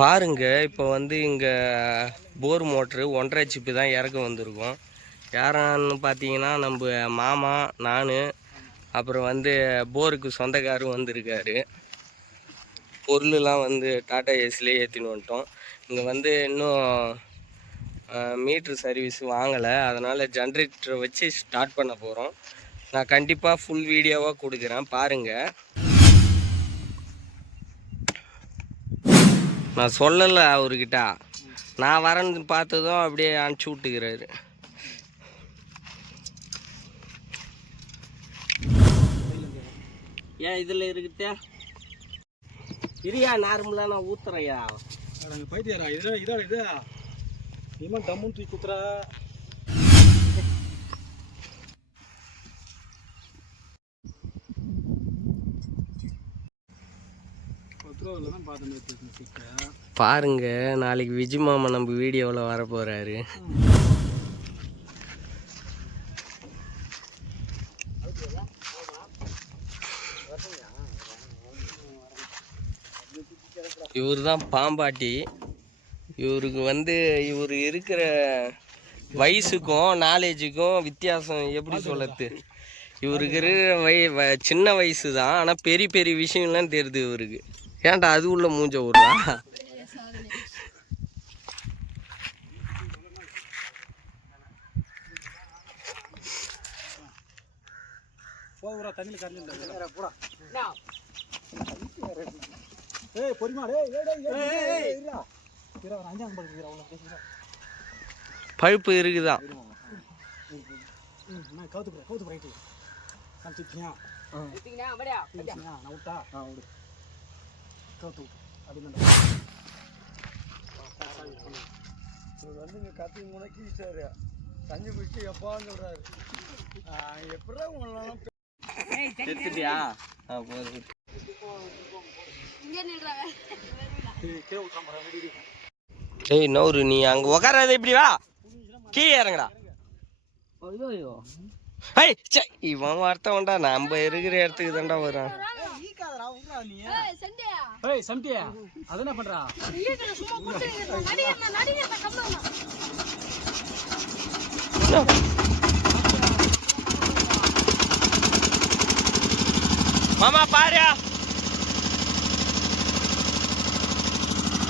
பாருங்க இப்போ வந்து இங்கே போர் மோட்ரு ஒன்றரை சிப்பி தான் இறக்க வந்திருக்கோம். யாரான்னு பார்த்தீங்கன்னா நம்ம மாமா நான் அப்புறம் வந்து போருக்கு சொந்தக்காரரும் வந்திருக்காரு. பொருளெலாம் வந்து டாடா ஏசிலே ஏற்றின்னு வந்துட்டோம். இங்கே வந்து இன்னும் மீட்ரு சர்வீஸ் வாங்கலை. அதனால் ஜென்ரேட்டரை வச்சு ஸ்டார்ட் பண்ண போகிறோம் நான் கண்டிப்பாக ஃபுல் வீடியோவாக கொடுக்குறேன். பாருங்கள் நான் சொல்லலை அவர்கிட்ட. நான் வரேன்னு பார்த்ததும் அப்படியே அனுப்பிச்சி விட்டுக்கிறாரு. ஏன் இதில் இருக்குதே இரியா நார்மலாக நான் ஊத்துறையா பைத்தியாரா இது இதா இது. இவன் டம்முன்னு தூக்கி குத்துறா பாருங்க நாளைக்கு விஜய் மாமா நம்ம வீடியோவில் வர போகிறாரு இவர் தான் பாம்பாட்டி. இவருக்கு வந்து இவர் இருக்கிற வயசுக்கும் நாலேஜுக்கும் வித்தியாசம் எப்படி சொல்லறது இவருக்கு இருக்கிற வய வ- சின்ன வயசு தான் ஆனால் பெரிய பெரிய விஷயம்லாம் தெரியுது இவருக்கு. ஏன்டா அது உள்ள மூஞ்ச விட்றா போதுரா தண்ணியில் கரைஞ்சிருந்தா போடா. ஏய் பொறுமா டேய் ஏய் டேய் ஏய் ஏய் இருடா. இருடா ஒரு அஞ்சாம் நம்பர் இருக்குடா உள்ள பேசுறா பழுப்பு இருக்குதான் ம் நான் கவுத்து கவுத்து போறேன் நான் திட்டியா? நான் விட்டா? ஆ விடு. கவுத்து விட்டு. அப்படி இவர் வந்து இங்கே கத்தி முனைக்கிட்டாரு தண்ணி பிடிச்சி எப்பான்னு சொல்றாரு. எப்படா உங்களெல்லாம் செத்துட்டியா ஆ போதும். ஏய் நோரு நீ அங்க உக்காராத இப்படி வா. கீழே இறங்குடா. ஐயோ. ஐய் சே இவன் வரத்தவன்டா நம்ம இருக்கிற இடத்துக்கு தான்டா வரான். ஏய் சம்டியா அது என்ன பண்றா? மாமா பாரு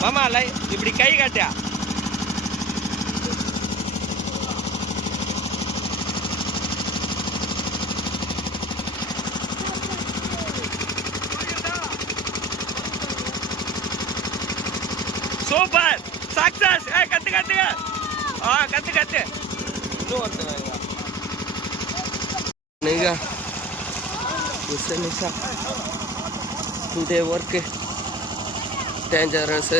மாமா லை இப்படி கை காட்டியா? ಸೂಪರ್ ಸಕ್ಸಸ್ ಏ ಕತ್ತಿ ಕತ್ತಿ ಹಾ ಕತ್ತಿ ಕತ್ತಿ ಈಗ ನಿಮಿಷ ಟುಡೇ ವರ್ಕ್ ಡೇಂಜರಸ್